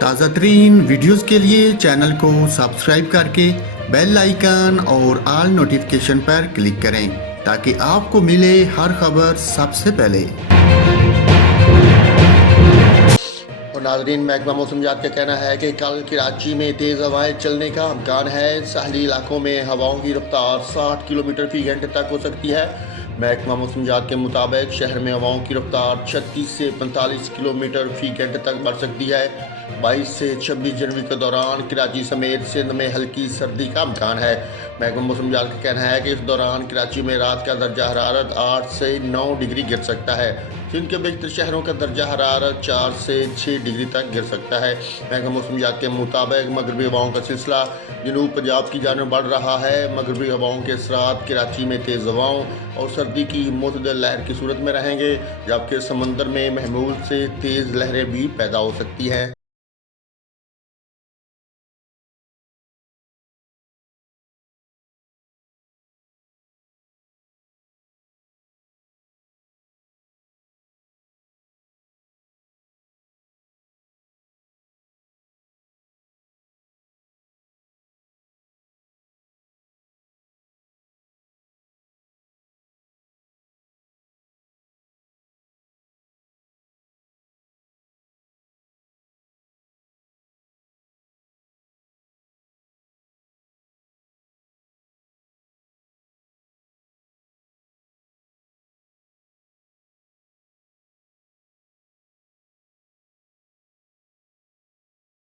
ताज़ा तरीन वीडियोज़ के लिए चैनल को सब्सक्राइब करके बेल आइकन और ऑल नोटिफिकेशन पर क्लिक करें ताकि आपको मिले हर खबर सबसे पहले। और नाजरीन, महकमा मौसमियात का कहना है कि कल कराची में तेज़ हवाएं चलने का इम्कान है। साहली इलाकों में हवाओं की रफ्तार 60 किलोमीटर फी घंटे तक हो सकती है। महकमा मौसमियात के मुताबिक शहर में हवाओं की रफ्तार 36 से 45 किलोमीटर फी घंटे तक बढ़ सकती है। 22 से 26 जनवरी के दौरान कराची समेत सिंध में हल्की सर्दी का इम्कान है। महकमा मौसमियात का कहना है कि इस दौरान कराची में रात का दर्जा हरारत 8 से 9 डिग्री गिर सकता है। सिंध के बेशतर शहरों का दर्जा हरारत 4 से 6 डिग्री तक गिर सकता है। महकमा मौसमियात के मुताबिक मगरबी हवाओं का सिलसिला जनूब पंजाब की जानब बढ़ रहा है। मगरबी हवाओं के असरात कराची में तेज़ हवाओं और सर्दी की मुतदल लहर की सूरत में रहेंगे, जबकि समंदर में महमूल से तेज़ लहरें भी पैदा हो सकती हैं।